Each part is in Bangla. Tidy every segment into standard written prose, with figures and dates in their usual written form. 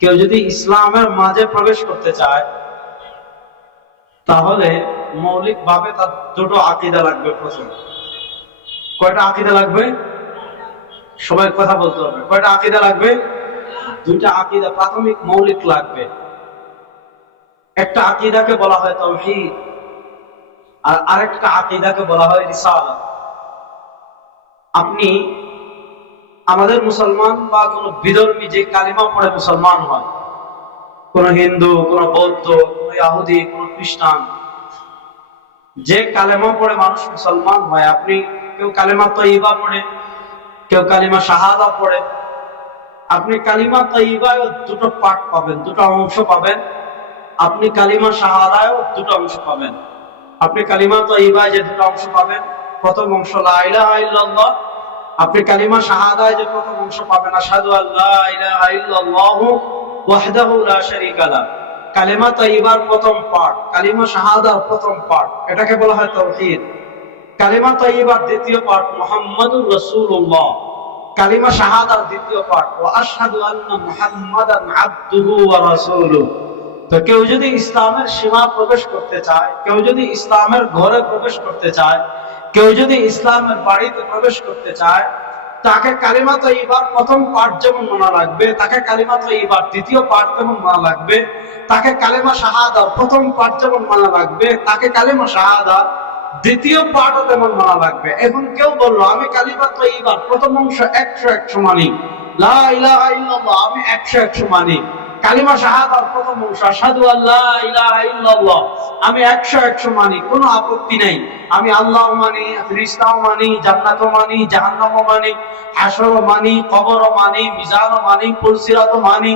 কেউ যদি ইসলামের মাঝে প্রবেশ করতে চায় তাহলে মৌলিক ভাবে তার দুটো আকীদা লাগবে। প্রথম কয়টা আকীদা লাগবে? সবাই কথা বলতে হবে। কয়টা আকীদা লাগবে? দুইটা আকীদা প্রাথমিক মৌলিক লাগবে। একটা আকীদাকে বলা হয় তাওহীদ, আর আরেকটা আকীদাকে বলা হয় রিসালাত। আপনি আমাদের মুসলমান বা কোন বিধর্মী যে কালিমা পড়ে মুসলমান হয়, কোন হিন্দু, কোন বৌদ্ধ, কোন ইহুদি, কোন খ্রিস্টান, যে কালেমা পড়ে মানুষ মুসলমান হয়, আপনি কেউ কালেমা তয়্যিবা পড়ে, কেউ কালিমা শাহাদা পড়ে, আপনি কালিমা তয়্যিবায় দুটো পার্ট পাবেন, দুটো অংশ পাবেন। আপনি কালিমা শাহাদায় দুটো অংশ পাবেন। আপনি কালিমা তয়্যিবায় যে দুটো অংশ পাবেন, প্রথম অংশ লা ইলাহা ইল্লাল্লাহ। আপনি কালিমা শাহাদায় যে প্রথম অংশ পাবেন আশহাদু আল্লা ইলাহা ইল্লাল্লাহু ওয়াহদাহু লা শারীকা লাহ। কালিমা তয়্যিবার প্রথম পার্ট, কালিমা শাহাদার প্রথম পার্ট, এটাকে বলা হয় তাওহীদ। কালিমা তয়্যিবার দ্বিতীয় পার্ট মুহাম্মাদুর রাসূলুল্লাহ। কালিমা শাহাদার দ্বিতীয় পার্ট ওয়া আশহাদু আন্না মুহাম্মাদান আবদুহু ওয়া রাসূলুহু। তো কেউ যদি ইসলামের সীমা প্রবেশ করতে চায়, কেউ যদি ইসলামের ঘরে প্রবেশ করতে চায়, কেউ যদি ইসলামের বাড়িতে প্রবেশ করতে চায়, তাকে কালিমা তয়্যিবার প্রথম পার্ট যেমন মানা লাগবে, তাকে কালিমা তয়্যিবার দ্বিতীয় পার্ট যেমন মানা লাগবে, তাকে কালিমা শাহাদার প্রথম পার্ট যেমন মানা লাগবে, তাকে কালিমা শাহাদার দ্বিতীয় পার্টও তেমন মানা লাগবে। এখন কেউ বললো আমি কালিমা তয়্যিবার প্রথম অংশ 100 মানি, লা ইলাহা ইল্লাল্লাহ আমি 100 মানি, কালিমা শাহাদার প্রথম অংশ আশহাদু আল্লা ইলাহা ইল্লাল্লাহ আমি 100 মানি, কোনো আপত্তি নাই। আমি আল্লাহ মানি, ফেরেশতাও মানি, জান্নাতও মানি, জাহান্নামও মানি, হাশরও মানি, কবরও মানি, মিজানও মানি, পুলসিরাতও মানি।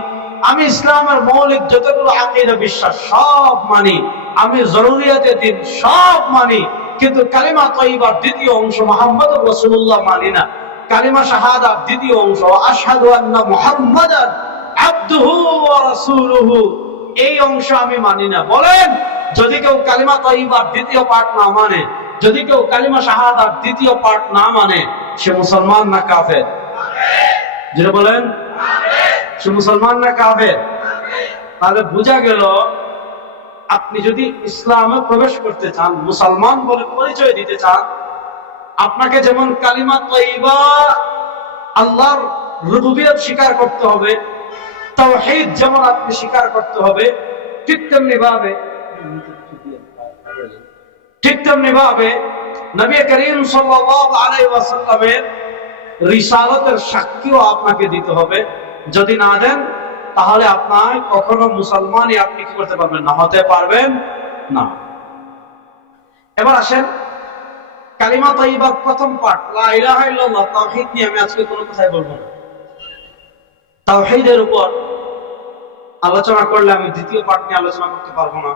আমি ইসলামের মৌলিক যতগুলো আকীদা বিশ্বাস সব মানি, আমি জরুরিয়াতে দিন সব মানি, কিন্তু কালিমা তয়্যিবার দ্বিতীয় অংশ মুহাম্মদুর রাসূলুল্লাহ মানি না। কালিমা শাহাদার দ্বিতীয় অংশ আশহাদু আন্না মুহাম্মাদান আবদুহু ওয়া রাসূলুহু, এই অংশ আমি মানি না। বলেন, যদি কেউ কালিমা তয়্যিবার দ্বিতীয় পার্ট না মানে, যদি কেউ কালিমা শাহাদার দ্বিতীয় পার্ট না মানে, সে মুসলমান না কাফের? যেটা বলেন, সে মুসলমান না কাফের? তাহলে বোঝা গেল, আপনি যদি ইসলামে প্রবেশ করতে চান, মুসলমান বলে পরিচয় দিতে চান, আপনাকে যেমন কালিমা তয়্যিবা আল্লাহর রুবুবিয়ত স্বীকার করতে হবে, তাওহীদ যেমন আপনি স্বীকার করতে হবে, ঠিক তেমনি ভাবে নবী করিম সাল্লাল্লাহু আলাইহি ওয়াসাল্লামের রিসালাতের সাক্ষ্য আপনাকে দিতে হবে। যদি না দেন, তাহলে আপনার কখনো মুসলমানই আপনি কি করতে পারবেন না, হতে পারবেন না। এবার আসেন কালিমা তয়্যিবার প্রথম পার্ট লা ইলাহা ইল্লাল্লাহ, তাওহীদ নিয়ে আমি আজকে কোনো কথাই বলবো না। তাওহীদের উপর আলোচনা করলে আমি দ্বিতীয় পার্ট নিয়ে আলোচনা করতে পারবো না,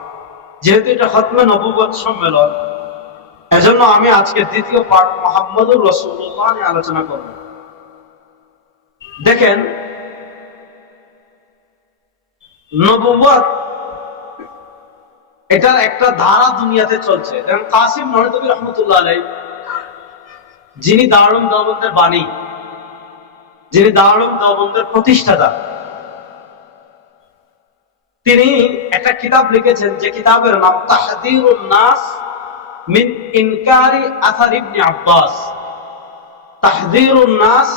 যেহেতু এটা খতমে নবুয়ত সম্মেলন। এজন্য আমি আজকে দ্বিতীয় পার্ট মুহাম্মদুর রাসূলুল্লাহ নিয়ে আলোচনা করব। দেখেন, নবুয়ত এটার একটা ধারা দুনিয়াতে চলছে। যেমন কাসিম ননদবী রাহমাতুল্লাহ আলাইহি, যিনি দারুল দেওবন্দের বাণী, যিনি দারুল দেওবন্দের প্রতিষ্ঠাতা, তিনি একটা কিতাব লিখেছেন, যে কিতাবের নাম তাহযীরুন নাস মিন ইনকারি আসার ইবনে আব্বাস। তাহযীরুন নাস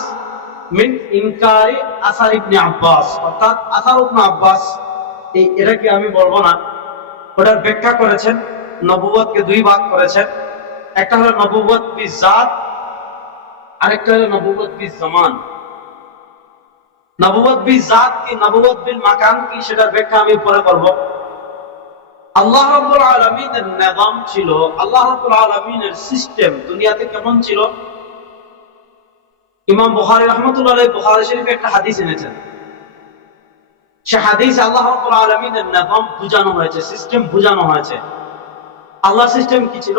মিন ইনকারি আসার ইবনে আব্বাস, অর্থাৎ আসার ইবনে আব্বাস, এটাকে আমি বলবো না, ওটার ব্যাখ্যা করেছেন, নবুয়তকে দুই ভাগ করেছেন। একটা হলো নবুয়ত বিজাত, আরেকটা হলো নবুয়ত বিজামান। নবুয়ত বিজাত কি, নবুয়ত বিল মাকান কি, সেটার ব্যাখ্যা আমি পরে করব। আল্লাহ রাব্বুল আলামিনের নিজাম ছিল, আল্লাহ রাব্বুল আলামিনের সিস্টেম দুনিয়াতে কেমন ছিল। ইমাম বুখারী রাহমাতুল্লাহ আলাইহি বুখারী শরীফে একটা হাদিস এনেছেন। সে হাদিসে আল্লাহ রাব্বুল আলামিনের নিজাম বুঝানো হয়েছে, সিস্টেম বুঝানো হয়েছে। আল্লাহ সিস্টেম কি ছিল?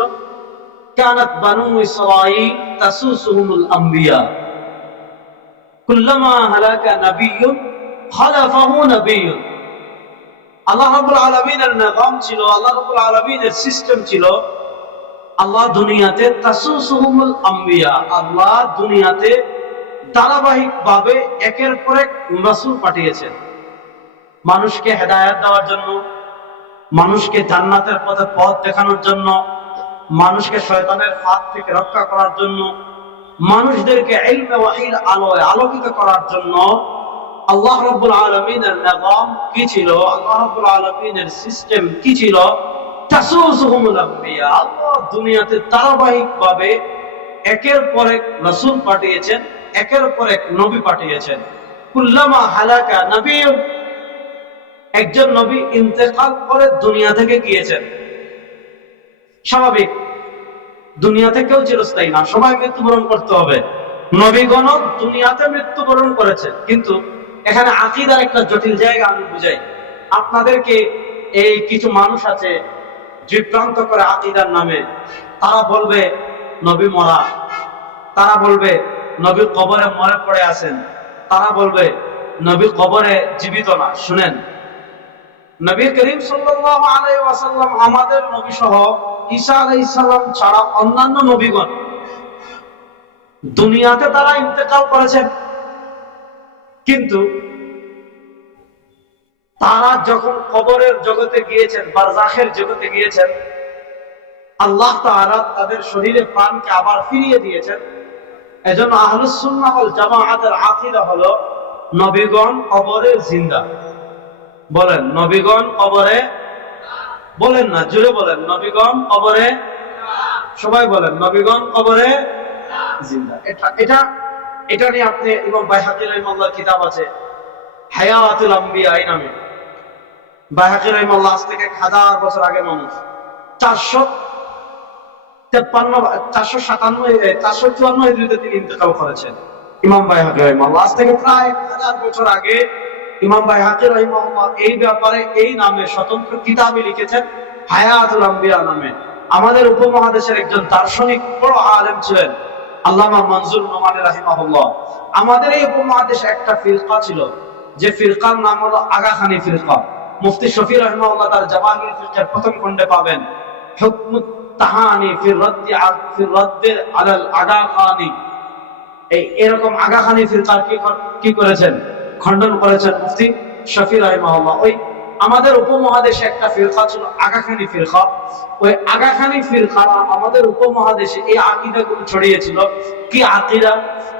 কানাত বানু ইসরাঈল তাসুসুহুমুল আম্বিয়া, কুল্লামা হালাকা নাবিয়্যুন খালাফাহু নাবিয়্যুন। আল্লাহ রাব্বুল আলামিনের নিজাম ছিল, আল্লাহ রাব্বুল আলামিনের সিস্টেম ছিল, আল্লাহ দুনিয়াতে তাসুসুহুমুল আম্বিয়া, আল্লাহ দুনিয়াতে ধারাবাহিকভাবে একের পর এক রাসূল পাঠিয়েছেন। মানুষকে হেদায়েত দেওয়ার জন্য, মানুষকে জান্নাতের পথে পথ দেখানোর জন্য, মানুষকে শয়তানের ফাঁদ থেকে রক্ষা করার জন্য, মানুষদেরকে ইলমে ওয়াহির আলোয় আলোকিত করার জন্য আল্লাহ রাব্বুল আলামিনের নিজাম কি ছিল, আল্লাহ রাব্বুল আলামিনের সিস্টেম কি ছিল? তাসুসুহুমুল আম্বিয়া, আল্লাহ দুনিয়াতে ধারাবাহিকভাবে একের পর এক রাসূল পাঠিয়েছেন, একের পর এক নবী পাঠিয়েছেন। কুল্লামা হালাকা নবিয়্যুন, একজন নবী ইন্তেকাল করে দুনিয়া থেকে গিয়েছেন। স্বাভাবিক, দুনিয়া থেকেও চিরস্থায়ী না, সবাই মৃত্যুবরণ করতে হবে। নবীগণ দুনিয়াতে মৃত্যুবরণ করেছেন, কিন্তু এখানে আকীদার একটা জটিল জায়গা আমি বুঝাই আপনাদেরকে। এই কিছু মানুষ আছে বিভ্রান্ত করে আকীদার নামে, তারা বলবে নবী মরা, তারা বলবে নবী কবরে মরে পড়ে আছেন, তারা বলবে নবী কবরে জীবিত না। শুনেন, নবী করিম সাল্লাল্লাহু আলাইহি ওয়াসাল্লাম আমাদের নবী সহ ঈসা আলাইহিস সালাম ছাড়া অন্যান্য নবীগণ দুনিয়াতে তারা ইন্তেকাল করেছেন, কিন্তু তারা যখন কবরের জগতে গিয়েছেন, বারজাখের জগতে গিয়েছেন, আল্লাহ তাআলা তাদের শরীরে প্রাণকে আবার ফিরিয়ে দিয়েছেন। এজন্য আহলুস সুন্নাহ ওয়াল জামাআতের আকীদা হলো নবীগণ কবরে জিন্দা। বলেন নবীগণ কবরে, বলেন না, জোরে বলেন নবীগণ কবরে, সবাই বলেন নবীগণ কবরে জিন্দা। এটা নিয়ে আপনি ইমাম বাইহাকী রাহিমাহুল্লাহর কিতাব আছে হায়াতুল আম্বিয়া এই নামে। বাইহাকী রাহিমাহুল্লাহ আজ থেকে 1000 বছর আগে মানুষ, 454 হিজরিতে তিনি ইন্তেকাল করেছেন। ইমাম বাইহাকী রাহিমাহুল্লাহ আজ থেকে প্রায় 1000 বছর আগে ইমাম বাইহাকী রাহিমাহুল্লাহ এই ব্যাপারে এই নামে স্বতন্ত্র কিতাবই লিখেছেন হায়াতুল আম্বিয়া নামে। আমাদের উপমহাদেশের একজন দার্শনিক বড় আলেম ছিলেন আল্লামা মনজুর নোমানী রাহিমাহুল্লাহ। আমাদের এই উপমহাদেশে একটা ফিরকা ছিল, যে ফিরকার নাম হলো আগাখানী ফিরকা। মুফতি শফি রাহিমাহুল্লাহ তার জাওয়াহিরুল ফিকহের প্রথম খণ্ডে পাবেন হুকমুত তাহানি ফির রাদ্দ আলাল আগাখানী। এরকম আগাখানী ফিরকার কি করেছেন? খণ্ডন করেছেন মুফতি শফি রাহিমাহুল্লাহ। ওই আমাদের উপমহাদেশে একটা ফিরকা ছিল আগাখানী ফিরকা। ওই আগাখানী ফিরকারা আমাদের উপমহাদেশে এই আকীদাগুলো ছড়িয়েছিল। কি আকীদা?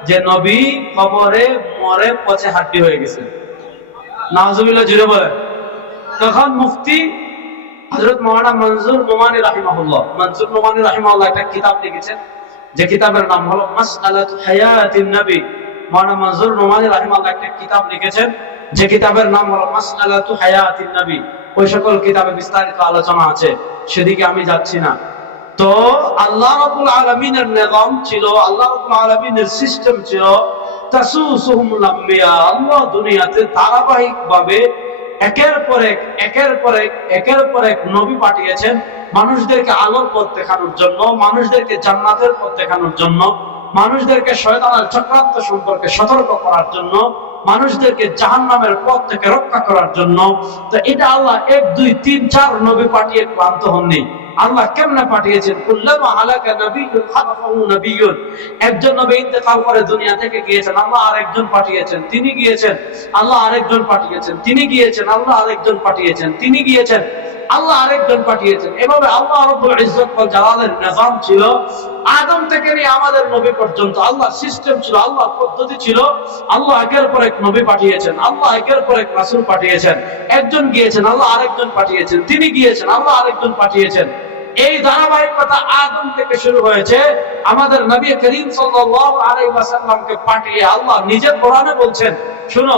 যে নবী কবরে মরে পচে হাড্ডি হয়ে গেছেন। নাউজুবিল্লাহ, জুড়ে বলেন। তখন মুফতি হযরত মাওলানা মনজুর নোমানী রাহিমাহুল্লাহ, মনজুর নোমানী রাহিমাহুল্লাহ একটা কিতাব লিখেছেন, যে কিতাবের নাম হলো মাসআলাতু হায়াতিন নবী। মাওলানা মনজুর নোমানী রাহিমাহুল্লাহ একটা কিতাব লিখেছেন, যে কিতাবের নাম হলো মাসআলাতু হায়াতিন নবী। ওই সকল কিতাবে বিস্তারিত আলোচনা আছে, সেদিকে আমি যাচ্ছি না। তো আল্লাহ রাব্বুল আলামিনের নিজাম ছিল, আল্লাহ রাব্বুল আলামিনের সিস্টেম ছিল তাসুসুহুমুল আম্বিয়া। আল্লাহ দুনিয়াতে ধারাবাহিকভাবে একের পর এক নবী পাঠিয়েছেন মানুষদেরকে আলোর পথ দেখানোর জন্য, মানুষদেরকে জান্নাতের পথ দেখানোর জন্য, মানুষদেরকে শয়তানের চক্রান্ত সম্পর্কে সতর্ক করার জন্য, মানুষদেরকে জাহান্নামের পথ থেকে রক্ষা করার জন্য। তো এটা আল্লাহ 1 2 3 4 নবী পাঠিয়ে ক্লান্ত হননি। আল্লাহ কেমনে পাঠিয়েছেন? কুল্লামা হালাকা নবিয়্যুন খালাফাহু নবিয়্যুন। একজন নবী ইন্তেকাল করে দুনিয়া থেকে গিয়েছেন, আল্লাহ আরেকজন পাঠিয়েছেন, তিনি গিয়েছেন, আল্লাহ আরেকজন পাঠিয়েছেন, তিনি গিয়েছেন, আল্লাহ আরেকজন পাঠিয়েছেন, তিনি গিয়েছেন, আল্লাহ আরেকজন পাঠিয়েছেন। এভাবে আল্লাহ রাব্বুল ইজ্জত ওয়াল জালালের নিজাম ছিল আদম থেকে নিয়ে আমাদের নবী পর্যন্ত। আল্লাহ সিস্টেম ছিল, আল্লাহ পদ্ধতি ছিল। আল্লাহ একের পর এক নবী পাঠিয়েছেন, আল্লাহ একের পর এক রাসূল পাঠিয়েছেন। একজন গিয়েছেন, আল্লাহ আরেকজন পাঠিয়েছেন, তিনি গিয়েছেন, আল্লাহ আরেকজন পাঠিয়েছেন। এই ধারাবাহিকতা আদম থেকে শুরু হয়েছে। আমাদের নবী করিম সাল্লাল্লাহু আলাইহি ওয়াসাল্লামকে পাঠিয়ে আল্লাহ নিজে কোরআনে বলছেন, শুনো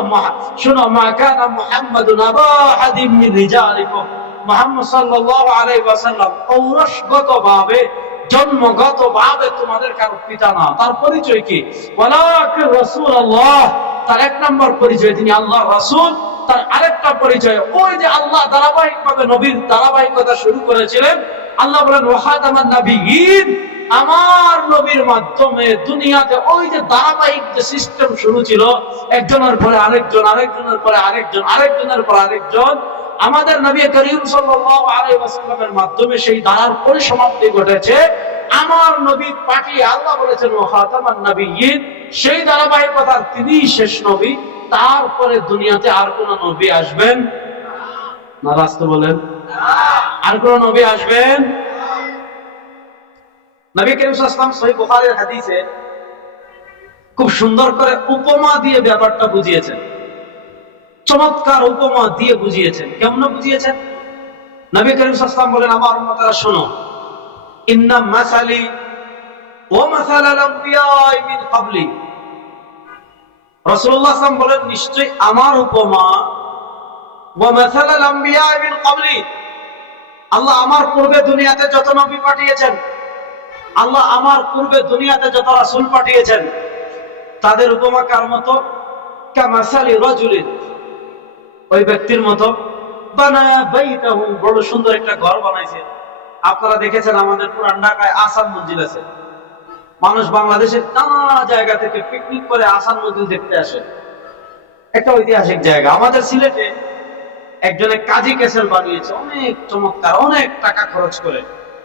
মা কানা মুহাম্মাদুন আবা আহাদিম মিন রিজালিকুম। মুহাম্মদ সাল্লাল্লাহু আলাইহি ওয়াসাল্লাম ঔরসগতভাবে, জন্মগতভাবে তোমাদের কারো পিতা না। তার পরিচয় কি? ওয়ালাকিন রাসূলুল্লাহ। তার 1 নম্বর পরিচয় তিনি আল্লাহর রাসূল। তার আরেকটা পরিচয়, ওই যে আল্লাহ ধারাবাহিকভাবে নবীর ধারাবাহিকতা শুরু করেছিলেন। আল্লাহ বলেন ওয়া খাতামান নাবিয়্যিন। আমার নবীর মাধ্যমে দুনিয়াতে ওই যে ধারাবাহিক যে সিস্টেম শুরু ছিল, একজনের পরে আরেকজন, আরেকজনের পরে আরেকজন, আরেকজনের পর আরেকজন, আমাদের নবী করিম সাল্লাল্লাহু আলাইহি ওয়াসাল্লামের মাধ্যমে সেই ধারার পরিসমাপ্তি ঘটেছে। আমার নবী পাঠিয়ে আল্লাহ বলেছেন ওয়া খাতামান নাবিয়্যিন। সেই ধারাবাহিকতার তিনিই শেষ নবী, তারপরে দুনিয়াতে আর কোন নবী আসবেন না? রাস্তা বলেন, আর কোন নবী আসবেন? নবী করিম সাল্লাল্লাহু আলাইহি ওয়াসাল্লাম সহিহ বুখারীর হাদিসে খুব সুন্দর করে উপমা দিয়ে ব্যাপারটা বুঝিয়েছেন, চমৎকার উপমা দিয়ে বুঝিয়েছেন। কেমন বুঝিয়েছেন? নবী করিম সাল্লাল্লাহু আলাইহি ওয়াসাল্লাম বলেন, আমার উম্মতেরা শোনো, ইন্না মাসালি ওয়া মাসালাল আমবিয়া মিন ক্বাবলি। রাসূলুল্লাহ সাল্লাল্লাহু আলাইহি ওয়াসাল্লাম বলেন, নিশ্চয়ই আমার উপমা ওয়া মাসালাল আমবিয়া মিন ক্বাবলি, আল্লাহ আমার পূর্বে দুনিয়াতে যত নবী পাঠিয়েছেন, আল্লাহ আমার পূর্বে দুনিয়াতে যত রাসূল পাঠিয়েছেন, তাদের উপমা কার মতো? কামাসালি রাজুলিন, ওই ব্যক্তির মতো, বানা বাইতাহু, বড় সুন্দর একটা ঘর বানাইছে। আপনারা দেখেছেন আমাদের পুরান ঢাকায় আহসান মঞ্জিল আছে, মানুষ বাংলাদেশের নানা জায়গা থেকে পিকনিক করে আহসান মঞ্জিল দেখতে আসে, একটা ঐতিহাসিক জায়গা। আমাদের সিলেটে একজনে কাজী ক্যাসেল বানিয়েছে, অনেক চমৎকার, অনেক টাকা খরচ করে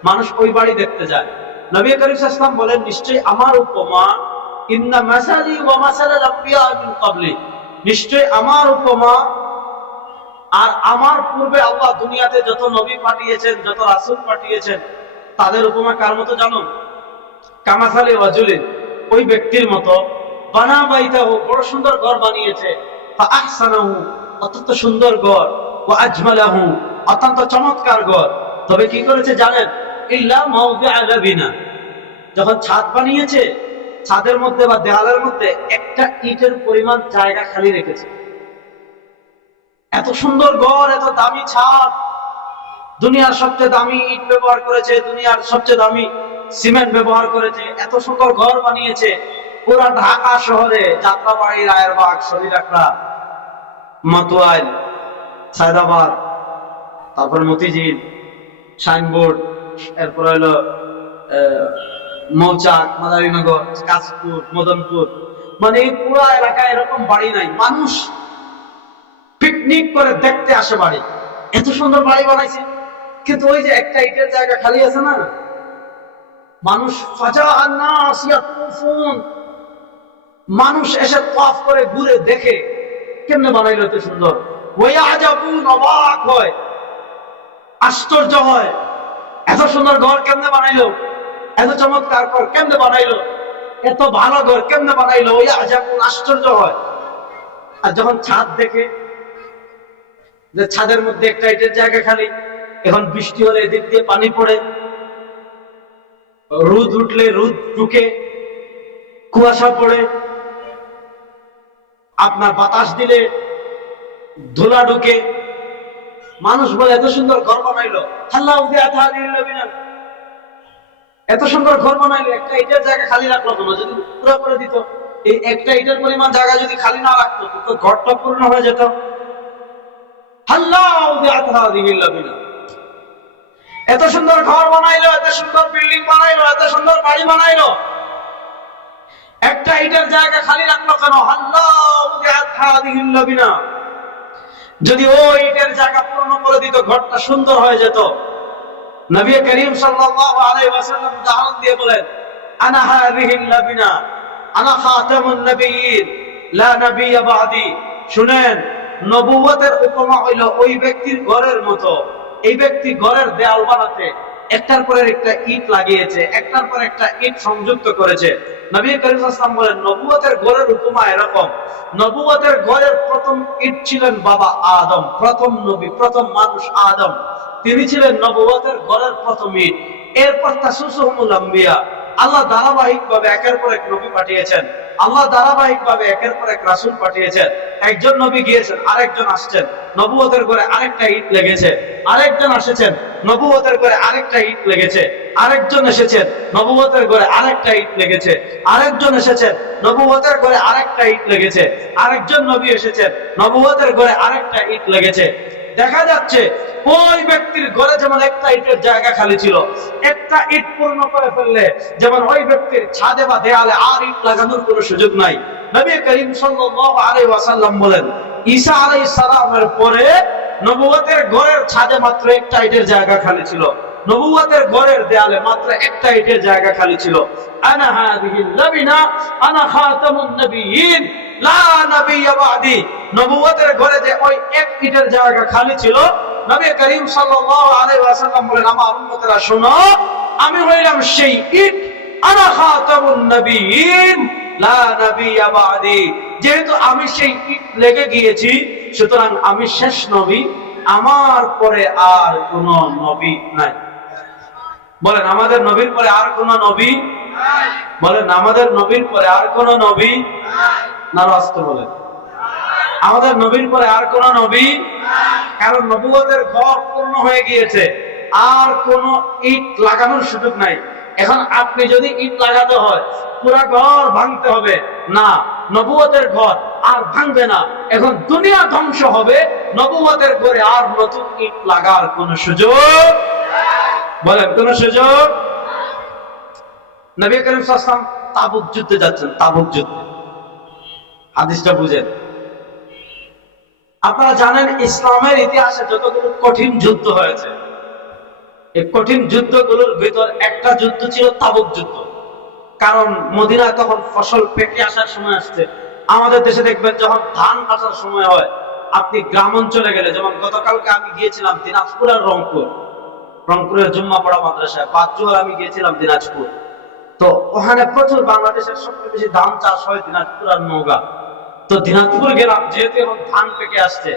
মানুষ ওই বাড়ি দেখতে যায়। নবী করিম সাল্লাল্লাহু আলাইহি ওয়াসাল্লাম বলেন, নিশ্চয়ই আমার উপমা ইন্না মাসালি ওয়া মাসালাল আমবিয়া মিন ক্বাবলি, নিশ্চয়ই আমার উপমা আর আমার পূর্বে আল্লাহ দুনিয়াতে যত নবী পাঠিয়েছেন, যত রাসূল পাঠিয়েছেন, তাদের উপমা কার মতো জানো? কামাসালি রাজুলিন, ওই ব্যক্তির মতো, বানা বাইতাহু, বড় সুন্দর ঘর বানিয়েছে, ফা আহসানাহু, অত্যন্ত সুন্দর ঘর, ওয়া আজমালাহু, অত্যন্ত চমৎকার ঘর। তবে কি করেছে জানেন? ইল্লা মাওদিআ লাবিনা, যখন ছাদ বানিয়েছে, ছাদের মধ্যে বা দেওয়ালের মধ্যে একটা ইটের পরিমাণ জায়গা খালি রেখেছে। এত সুন্দর ঘর, এত দামি ছাদ, দুনিয়ার সবচেয়ে দামি ইট ব্যবহার করেছে, দুনিয়ার সবচেয়ে দামি সিমেন্ট ব্যবহার করেছে, এত সুন্দর ঘর বানিয়েছে। পুরা ঢাকা শহরে যাত্রাবাড়ি, রায়েরবাগ, শরীরাকড়া, মাতুয়াইল, সায়দাবাদ, তারপর মতিঝিল, সাইনবোর্ড, এরপর হলো মৌচাক, মাদারীনগর, কাশপুর, মদনপুর, মানে এই পুরো এলাকায় এরকম বাড়ি নাই। মানুষ পিকনিক করে দেখতে আসে বাড়ি, এত সুন্দর বাড়ি বানাইছে। কিন্তু ওই যে একটা ইটের জায়গা খালি আছে না, মানুষ মানুষ এসে তাওয়াফ করে ঘুরে দেখে কেমনে বানাইলো এত সুন্দর। অবাক হয়, আশ্চর্য হয়, এত সুন্দর ঘর কেমনে বানাইলো, এত চমৎকার ঘর কেমনে বানাইলো, এত ভালো ঘর কেমনে বানাইলো, ওই আজাবুন, আশ্চর্য হয়। আর যখন ছাদ দেখে যে ছাদের মধ্যে একটা ইটের জায়গা খালি, এখন বৃষ্টি হলে এদিক দিয়ে পানি পড়ে, রোদ উঠলে রোদ ঢুকে, কুয়াশা পড়ে, আপনার বাতাস দিলে ধুলা ঢুকে, মানুষ বলে এত সুন্দর ঘর বানাইলো, এত সুন্দর ঘর বানাইলো, একটা ইটের জায়গা খালি রাখলো কেন? যদি পুরো করে দিত, এই একটা ইটের পরিমাণ জায়গা যদি খালি না রাখতো, তো ঘরটা পূর্ণ হয়ে যেত। এত সুন্দর ঘর বানাইলো, এত সুন্দর বিল্ডিং বানাইলো, এত সুন্দর বাড়ি বানাইলো, একটা ইটের জায়গা খালি রাখলো কেন? যদি ওই ইটের জায়গা পূর্ণ করে দিত, ঘরটা সুন্দর হয়ে যেত। নবী করিম সাল্লাল্লাহু আলাইহি ওয়াসাল্লাম উদাহরণ দিয়ে বলেন, আনা হাযিহিল লাবিনা আনা খাতামুন নবিয়্যিন লা নাবিয়্যা বা'দি। শুনেন, নবুয়তের উপমা হইল ওই ব্যক্তির ঘরের মতো। এই ব্যক্তি ঘরের দেয়াল বানাতে একটার পর একটা ইট লাগিয়েছে, একটার পর একটা ইট সংযুক্ত করেছে। নবী করিম সাল্লাল্লাহু আলাইহি ওয়াসাল্লাম বলেন, নবুয়তের ঘরের উপমা এরকম। নবুয়তের ঘরের প্রথম ইট ছিলেন বাবা আদম, প্রথম নবী, প্রথম মানুষ আদম, তিনি ছিলেন নবুয়তের ঘরের প্রথম ইট। এরপর তাসুসুহুমুল আম্বিয়া, আল্লাহ ধারাবাহিক ভাবে একের পর এক নবী পাঠিয়েছেন, আল্লাহ ধারাবাহিক ভাবে একের পর এক রাসূল পাঠিয়েছেন। একজন নবী গিয়েছেন, আরেকজন আসছেন, নবুয়তের ঘরে আরেকটা ইট লেগেছে। আরেকজন এসেছেন, নবুয়তের ঘরে আরেকটা ইট লেগেছে। আরেকজন এসেছেন, নবুয়তের ঘরে আরেকটা ইট লেগেছে। আরেকজন এসেছেন, নবুয়তের ঘরে আরেকটা ইট লেগেছে। আরেকজন নবী এসেছেন, নবুয়তের ঘরে আরেকটা ইট লেগেছে। দেখা যাচ্ছে ওই ব্যক্তির ঘরে যেমন একটা ইটের জায়গা খালি ছিল, একটা ইট পূর্ণ করে ফেললে যেমন ওই ব্যক্তির ছাদে বা দেয়ালে আর ইট লাগানোর কোনো সুযোগ নাই। নবী করিম সাল্লাল্লাহু আলাইহি ওয়াসাল্লাম বলেন, ঈসা আলাইহিস সালামের পরে নবুয়তের ঘরের ছাদে মাত্র একটা ইটের জায়গা খালি ছিল, নবুয়তের ঘরের দেয়ালে মাত্র একটা ইটের জায়গা খালি ছিল। আনা হাযিহিল লাবিনা আনা খাতামুন নবিয়্যিন, লা নাবিয়্যা বা'দি, নবুয়তের ঘরে যে ওই এক ইটের জায়গা খালি ছিল, নবী করিম সাল্লাল্লাহু আলাইহি ওয়াসাল্লাম বলেন, আমার উম্মতেরা শোনো, আমি হইলাম সেই ইট, আনা খাতামুন নবিয়্যিন লা নাবিয়্যা বা'দি। যেহেতু আমি সেই ইট লেগে গিয়েছি, সুতরাং আমি শেষ নবী, আমার পরে আর কোন নবী নাই। বলেন, আমাদের নবীর পরে আর কোন নবী নাই? বলেন, আমাদের নবীর পরে আর কোন নবী নাই? নারাজ তো বলেন, আমাদের নবীর পরে আর কোন নবী নাই। কারণ নবুয়তের ঘর পূর্ণ হয়ে গিয়েছে, আর কোন ইট লাগানোর সুযোগ নাই। এখন আপনি যদি ইট লাগাতে হয়, পুরা ঘর ভাঙতে হবে না, নবুয়তের ঘর আর ভাঙবে না। এখন দুনিয়া ধ্বংস হবে, নবুয়তের ঘরে আর নতুন ইট লাগার কোন সুযোগ, বলেন কোন সুযোগ? নবী করিম সাল্লাল্লাহু আলাইহি ওয়াসাল্লাম তাবুক যুদ্ধে যাচ্ছেন, তাবুক যুদ্ধে, হাদিসটা বুঝেন। আপনারা জানেন ইসলামের ইতিহাসে যতগুলো কঠিন যুদ্ধ হয়েছে, এই কঠিন যুদ্ধগুলোর ভিতর একটা যুদ্ধ ছিল তাবুক যুদ্ধ। কারণ মদিনায় তখন ফসল পেকে আসার সময় আসছে। আমাদের দেশে দেখবেন যখন ধান কাটার সময় হয়, আপনি গ্রাম অঞ্চলে গেলে, যেমন গতকালকে আমি গিয়েছিলাম দিনাজপুর আর রংপুর, রংপুরের জুম্মাপাড়া মাদ্রাসায়, 5 জুয়ার আমি গিয়েছিলাম দিনাজপুর। তো ওখানে প্রচুর বাংলাদেশের সবচেয়ে বেশি ধান চাষ হয় দিনাজপুর আর নওগাঁ। তো দিনাজপুর গেলাম, যেহেতু এখন ধান পেকে আসছে,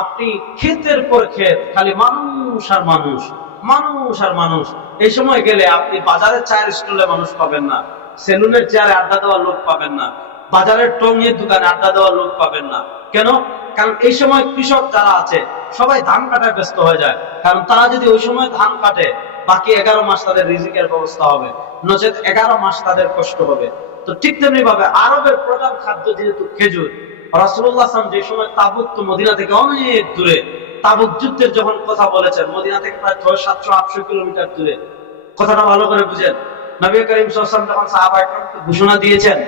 আপনি ক্ষেতের পর ক্ষেত, খালি মানুষ আর মানুষ, মানুষ আর মানুষ। এই সময় গেলে আপনি বাজারের চায়ের স্টলে মানুষ পাবেন না, সেলুনের চেয়ারে আড্ডা দেওয়ার লোক পাবেন না, বাজারের টঙের দোকানে আড্ডা দেওয়ার লোক পাবেন না। কেন? কারণ এই সময় কৃষক যারা আছে সবাই ধান কাটায় ব্যস্ত হয়ে যায়। কারণ তারা যদি ওই সময় ধান কাটে, বাকি 11 মাস তাদের রিজিকের ব্যবস্থা হবে, নচেত 11 মাস তাদের কষ্ট হবে। তো ঠিক তেমনি ভাবে আরবের প্রধান খাদ্য যেহেতু খেজুর, রাসূলুল্লাহ সাল্লাল্লাহু আলাইহি ওয়াসাল্লাম যে সময় তাবুক তো মদিনা থেকে অনেক দূরে, তাবুক যুদ্ধের যখন কথা বলেছেন, মদিনা থেকে প্রায় 700-800 কিলোমিটার দূরে, কথাটা ভালো করে বুঝেন। নবী করিম সাল্লাল্লাহু আলাইহি ওয়াসাল্লাম যখন সাহাবায়ে কেরামকে ঘোষণা দিয়েছেন,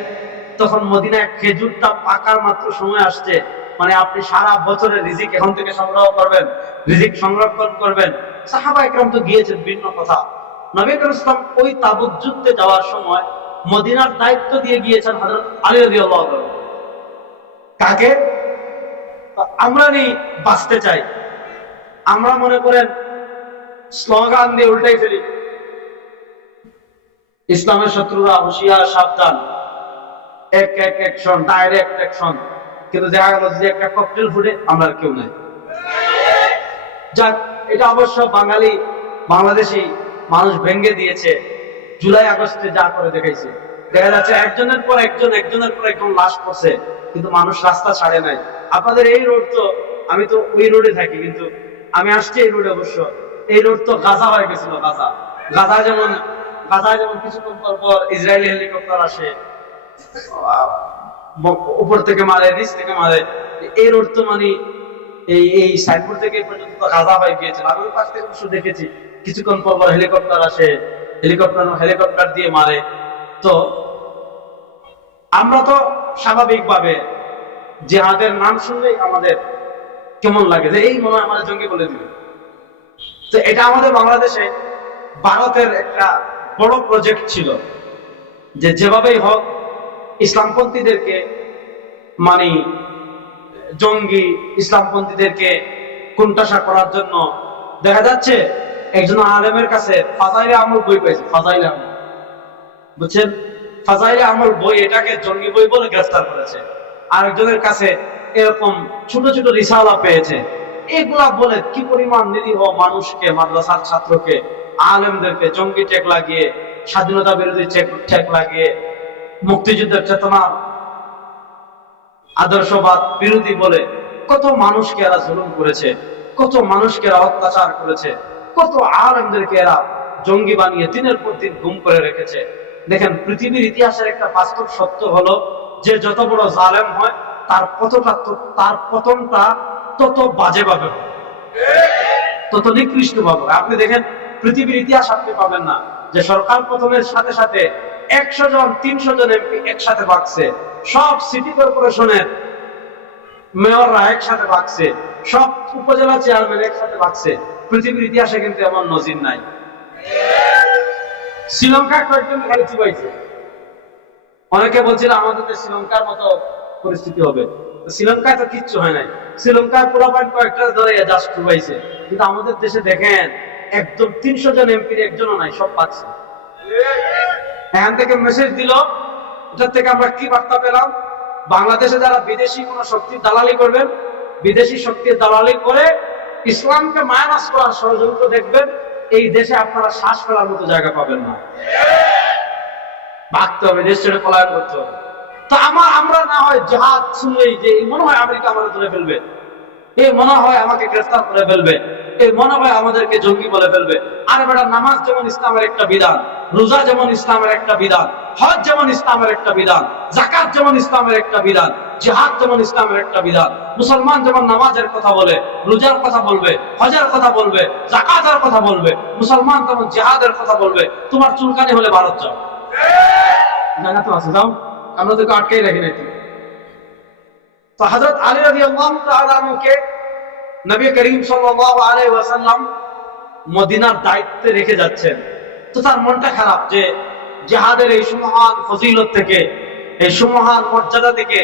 তখন মদিনায় খেজুরটা পাকার মাত্র সময় আসছে, মানে আপনি সারা বছরের রিজিক এখন থেকে সংগ্রহ করবেন, রিজিক সংরক্ষণ করবেন। সাহাবায়ে কেরাম তো গিয়েছেন ভিন্ন কথা। নবী করিম সাল্লাল্লাহু আলাইহি ওয়াসাল্লাম ওই তাবুক যুদ্ধে যাওয়ার সময় মদিনার দায়িত্ব দিয়ে গিয়েছেন হযরত আলী রাদিয়াল্লাহু আনহু। কাকে? আমরা নি বাঁচতে চাই, আমরা মনে করেন স্লোগান দিয়ে উল্টাই ফেলি, ইসলামের শত্রুরা হুঁশিয়ার সাবধান, এক এক অ্যাকশন, ডাইরেক্ট অ্যাকশন। কিন্তু দেখা গেল যে একটা ককটেল ফুটে, আমরা আর কেউ নাই। যাক, এটা অবশ্য বাঙালি বাংলাদেশি মানুষ ভেঙে দিয়েছে, জুলাই আগস্টে যা করে দেখাইছে। দেখা যাচ্ছে একজনের পর একজন, একজনের পর একজন লাশ পড়ছে, কিন্তু মানুষ রাস্তা ছাড়ে নাই। আপনাদের এই রোড তো, আমি তো ওই রোডে থাকি, কিন্তু আমি আসছি এই রোডে। অবশ্য এই রোড তো গাজা হয়ে গেছিল, গাজা। গাজায় যেমন কিছুক্ষণ পর পর ইসরায়েলি হেলিকপ্টার আসে, উপর থেকে মারে, নিচ থেকে মারে। এই রোড তো মানে এই সাইডবোর্ড থেকে পর্যন্ত গাজা হয়ে গিয়েছে। আমি পাশ থেকে অবশ্য দেখেছি, কিছুক্ষণ পর পর হেলিকপ্টার আসে, হেলিকপ্টার দিয়ে মারে। তো আমরা তো স্বাভাবিকভাবে জিহাদের নাম শুনলেই আমাদের কেমন লাগে, যে এই মনে হয় আমাদের জঙ্গি বলে দিবে। তো এটা আমাদের বাংলাদেশে ভারতের একটা বড় প্রজেক্ট ছিল, যে যেভাবেই হোক ইসলামপন্থীদেরকে, মানে জঙ্গি ইসলামপন্থীদেরকে কোণঠাসা করার জন্য। দেখা যাচ্ছে একজন আলেমের কাছে ফাজাইলে আমল বই পেয়েছে, ফাজাইলে আমল, বুঝছেন? ফাজাইলে আমল বই, এটাকে জঙ্গি বই বলে গ্রেফতার করেছে। আরেকজনের কাছে এরকম ছোট ছোট রিসালা পেয়েছে। এগুলা বলে কি পরিমাণ নিরীহ মানুষকে, মাদ্রাসার ছাত্রকে, আলেমদেরকে জঙ্গি ট্যাগ লাগিয়ে, স্বাধীনতা বিরোধী ট্যাগ লাগিয়ে, মুক্তিযুদ্ধের চেতনা, আদর্শবাদ বিরোধী বলে কত মানুষকে এরা জুলুম করেছে, কত মানুষকে এরা অত্যাচার করেছে, কত আলেমদেরকে এরা জঙ্গি বানিয়ে দিনের পর দিন গুম করে রেখেছে। দেখেন, পৃথিবীর ইতিহাসের একটা বাস্তব সত্য হলো যে যত বড় জালেম হয়, তার পতনটা তত বাজে ভাবে, তত নিকৃষ্ট ভাবে। আপনি দেখেন পৃথিবীর ইতিহাস আপনি পাবেন না যে সরকার পতনের সাথে সাথে 100 জন 300 জন এমপি একসাথে ভাগছে, সব সিটি কর্পোরেশনের মেয়ররা একসাথে ভাগছে, সব উপজেলা চেয়ারম্যান একসাথে ভাগছে। পৃথিবীর ইতিহাসে কিন্তু এমন নজির নাই। শ্রীলঙ্কা কয়েকজন খালি চিবাইছে। অনেকে বলছিল আমাদের শ্রীলঙ্কার মতো পরিস্থিতি হবে। শ্রীলঙ্কায় তো কিচ্ছু হয় নাই, শ্রীলঙ্কায় পোলাপাইন কয়েকটা ধরে জাস্ট ডুবাইছে, কিন্তু আমাদের দেশে দেখেন একদম 300 জন এমপির একজনও নাই, সব পাচ্ছে। এখান থেকে মেসেজ দিল, এটার থেকে আমরা কি বার্তা পেলাম? বাংলাদেশে যারা বিদেশি কোন শক্তির দালালি করবেন, বিদেশি শক্তির দালালি করে ইসলামকে মাইনাস করার ষড়যন্ত্র দেখবেন, এই দেশে আপনারা শ্বাস ফেলার মতো জায়গা পাবেন না। ভাগতে হবে, দেশ ছেড়ে পলায়ন করতে হবে। তো আমরা না হয় জাহাজ শুনলেই যে মনে হয় আমেরিকা আমাদের ধরে ফেলবে, এই মনে হয় আমাকে গ্রেফতার করে ফেলবে, এই মনে হয় আমাদেরকে জঙ্গি বলে ফেলবে। আরে বেটা, নামাজ যেমন ইসলামের একটা বিধান, রোজা যেমন ইসলামের একটা বিধান, হজ যেমন ইসলামের একটা বিধান, যাকাত যেমন ইসলামের একটা বিধান, জিহাদ যেমন ইসলামের একটা বিধান। মুসলমান যেমন নামাজের কথা বলে, রোজার কথা বলবে, হজের কথা বলবে, যাকাতের কথা বলবে, মুসলমান তেমন জিহাদের কথা বলবে। তোমার চুলকানি হলে ভারত যাও, জায়গা তো আছে, যাও, আমরা তোকে আটকেই রেখে নাই। তো হযরত আলী রাদিয়াল্লাহু তাআলা আনহুকে নবী করিম সাল্লাল্লাহু আলাইহি ওয়াসাল্লাম মদিনার দায়িত্বে রেখে যাচ্ছেন। তো তার মনটা খারাপ যে জিহাদের এই সুমহান ফজিলত থেকে, এই সুমহান মর্যাদা থেকে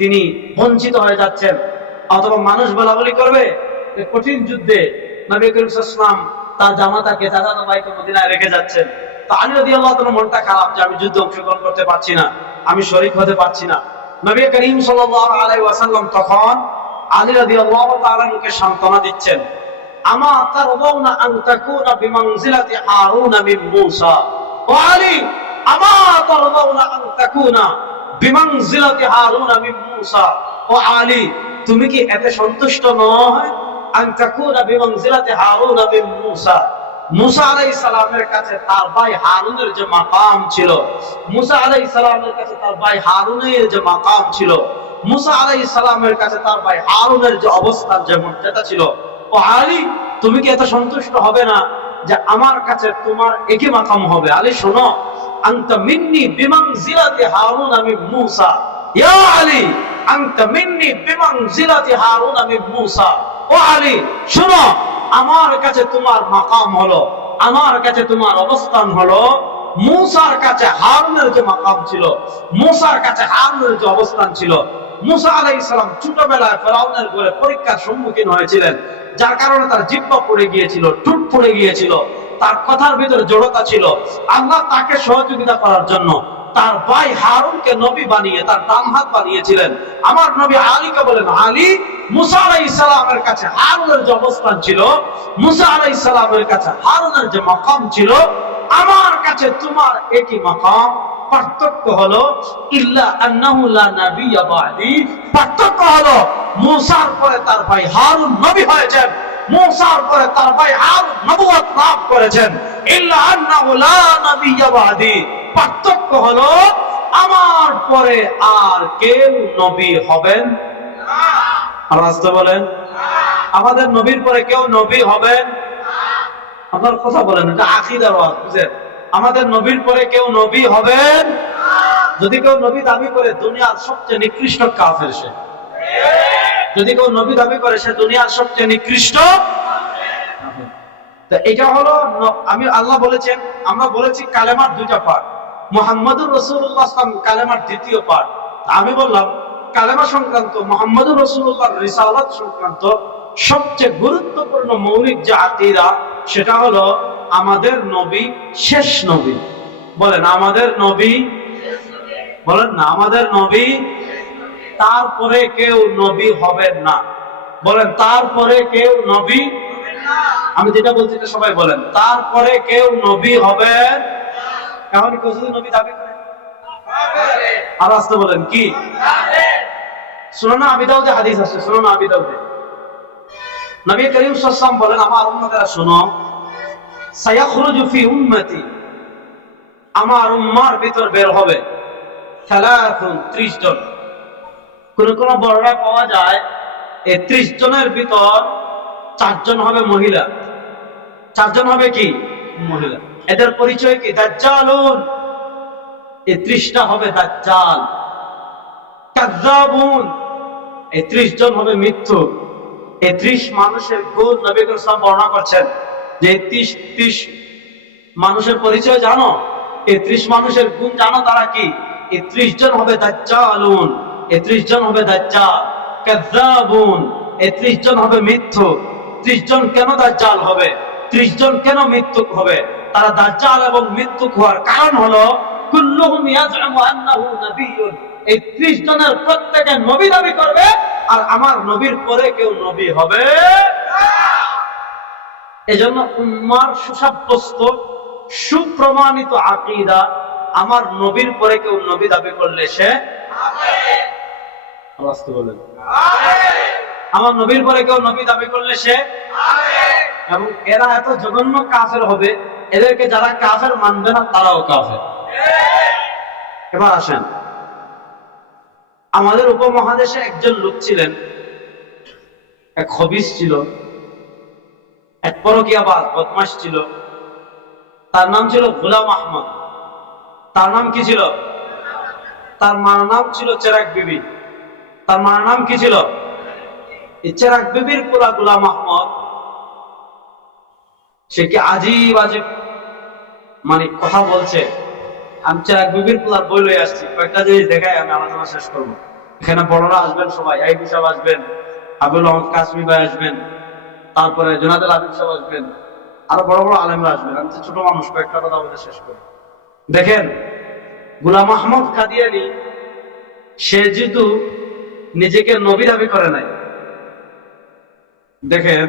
তিনি বঞ্চিত হয়ে যাচ্ছেন। অথবা মানুষ বলাবলি করবে যে কঠিন যুদ্ধে নবী করিম সাল্লাল্লাহু আলাইহি ওয়াসাল্লাম তার জামাতাকে, চাচাতো ভাইকে মদিনায় রেখে যাচ্ছেন। তো আলী রাদিয়াল্লাহু তাআলার মনটা খারাপ যে আমি যুদ্ধে অংশগ্রহণ করতে পারছি না, আমি শরীক হতে পারছি না। নবী করিম সাল্লাল্লাহু আলাইহি ওয়াসাল্লাম তখন আলী রাদিয়াল্লাহু তাআলা কে সান্ত্বনা দিচ্ছেন, আমা তারদাউনা আন তাকুনা বিমানজিলাতি হারুন মিন মূসা। ও আলী, আমা তারদাউনা আন তাকুনা বিমানজিলাতি হারুন মিন মূসা। ও আলী, তুমি কি এতে সন্তুষ্ট নও আন তাকুনা বিমানজিলাতি হারুন মিন মূসা? মুসা আলাইহিস সালামের কাছে তার ভাই হারুনের যে মাকাম ছিল, মুসা আলাইহিস সালামের কাছে তার ভাই হারুনের যে মাকাম ছিল, মুসা আলাইহিস সালামের কাছে তার ভাই হারুনের যে অবস্থান, যে মর্যাদা ছিল, ও আলী, তুমি কি এত সন্তুষ্ট হবে না যে আমার কাছে তোমার একই মাকাম হবে? আলী শোনো, আনতা মিন্নি বিমানজিলাতি হারুন মিন মূসা। ইয়া আলী, আনতা মিন্নি বিমানজিলাতি হারুন মিন মূসা। ও আলী শোনো, আমার কাছে তোমার মাকাম হলো, আমার কাছে তোমার অবস্থান হলো মূসার কাছে হারুনের যে মাকাম ছিল, মূসার কাছে হারুনের যে অবস্থান ছিল। মূসা আলাইহিস সালাম ছোটবেলায় ফেরাউনের ঘরে পরীক্ষার সম্মুখীন হয়েছিলেন, যার কারণে তার জিহ্বা পড়ে গিয়েছিল, ঠোঁট পড়ে গিয়েছিল, তার কথার ভিতরে জড়তা ছিল। আল্লাহ তাকে সহযোগিতা করার জন্য তার ভাই হারুনকে নবী বানিয়ে তার ডান হাত বানিয়েছিলেন। আমার নবী আলীকে বলেন, আলী, মুসা আলাইহিস সালামের কাছে হারুনের যে অবস্থান ছিল, মুসা আলাইহিস সালামের কাছে হারুনের যে মাকাম ছিল, আমার কাছে তোমার একই মাকাম। পার্থক্য হলো ইল্লা আন্নাহু লা নাবিয়্যা বা'দি, পার্থক্য হলো মুসার পরে তার ভাই হারুন নবী হয়েছেন, মুসার পরে তার ভাই হারুন নবুয়ত লাভ করেছেন। ইল্লা আন্নাহু লা নাবিয়্যা বা'দি, পার্থক্য হলো আমার পরে আর কেউ নবী হবেন না। আওয়াজ তো বলেন, আমাদের নবীর পরে কেউ নবী হবেন না। আপনার কথা বলেন, এটা আকীদার ওয়াজ, বুঝেন? আমাদের নবীর পরে কেউ নবী হবেন না। যদি কেউ নবী দাবি করে, দুনিয়ার সবচেয়ে নিকৃষ্ট কাফের সে। যদি কেউ নবী দাবি করে, সে দুনিয়ার সবচেয়ে নিকৃষ্ট। এটা হলো, আমি আল্লাহ বলেছেন, আমরা বলেছি কালেমার দুইটা পার্ট, মুহাম্মদুর রাসূলুল্লাহ কালেমার দ্বিতীয় পার্ট। আমি বললাম কালেমা সংক্রান্ত, মুহাম্মদুর রাসূলুল্লাহর রিসালাত সংক্রান্ত সবচেয়ে গুরুত্বপূর্ণ মৌলিক যে আকীদা, সেটা হলো আমাদের নবী শেষ নবী। বলেন আমাদের নবী, বলেন না আমাদের নবী, তারপরে কেউ নবী হবেন না। বলেন তারপরে কেউ নবী, আমি যেটা বলছি এটা সবাই বলেন, তারপরে কেউ নবী হবেন। এখন কেউ যদি নবী দাবি করে, আর আসতে বলেন কি? সুনান আবি দাউদে হাদিস আছে, সুনান আবি দাউদে নবী করিম সাল্লাল্লাহু আলাইহি ওয়াসাল্লাম বলেন, আমার উম্মতেরা শোনো, সায়াখরুজু ফি উম্মতি, আমার উম্মার ভিতর বের হবে 30 জন। কোন কোন বড়রা পাওয়া যায় এই 30 জনের ভিতর 4 জন হবে মহিলা, 4 জন হবে কি? মহিলা। এদের পরিচয় কি? দাজ্জালুন, এই 30টা হবে দাজ্জাল। কাযযাবুন, এই 30 জন হবে মিথ্যুক। এই 30 মানুষের গুণ নবী করিম সাল্লাল্লাহু আলাইহি ওয়াসাল্লাম বর্ণনা করছেন যে 30 মানুষের পরিচয় জানো? এই 30 মানুষের গুণ জানো? তারা কি? এই 30 জন হবে দাজ্জালুন। এই 30 জন হবে দাজ্জাল, কাযযাবুন এই 30 জন হবে মিথ্যুক। 30 জন কেন দাজ্জাল হবে, 30 জন কেন মিথ্যুক হবে? তারা দাজ্জাল এবং মিথ্যুক হওয়ার কারণ হলো কুল্লুহুম ইয়াজউমু আন্নাহু নাবিয়্যুন, এই 30 জনের প্রত্যেকে নবী দাবি করবে, আর আমার নবীর পরে কেউ নবী হবে না। এজন্য উম্মাহর সুসাব্যস্ত সুপ্রমাণিত আকীদা, আমার নবীর পরে কেউ নবী দাবি করলে সে বলেন আমার নবীর পরে কেউ নবী দাবি করলে সে, এবং এরা এত জঘন্য কাফের হবে, এদেরকে যারা কাফের মানবে না তারাও কাফের। এবার আসেন, আমাদের উপমহাদেশে একজন লোক ছিলেন, এক খবিস ছিল, এক পরকীয়াবাজ বদমাশ ছিল। তার নাম ছিল গোলাম আহমদ। তার নাম কি ছিল? তার মার নাম ছিল চেরাগ বিবি। তার মার নাম কি ছিল? এই চেরাগ বিবির পোলা গোলাম আহমদ, সে কি আজিব আজিব মানে কথা বলছে। আমি চেরাগ বিবির পোলার বই লই আসছি, কয়েকটা জিনিস দেখাই আমি আলোচনা শেষ করবো। এখানে বড়রা আসবেন, সবাই আইবি সাহেব আসবেন, আবুল আহমদ কাসমি ভাই আসবেন, তারপরে জোনাদুল আবিব সাহেব আসবেন, আরো বড় বড় আলেমরা আসবেন। আমি ছোট মানুষ, কয়েকটা কথা বলে শেষ করি। দেখেন, গোলাম আহমদ কাদিয়ানী সে যেহেতু নিজেকে নবী দাবি করে নাই, দেখেন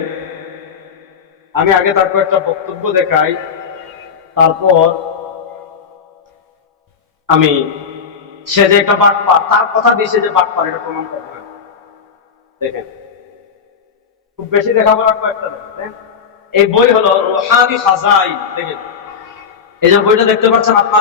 আমি আগে তার কয়েকটা বক্তব্য দেখাই, তারপর আমি সে যে একটা বাটপার, তার কথা দিয়েছে যে বাটপার, এটা প্রমাণ করবেন। দেখেন, খুব বেশি দেখাবো না, কয়েকটা দেখেন। এই বই হলো রুহানি খাজাইন। দেখেন, এই যে বইটা দেখতে পাচ্ছেন আপনার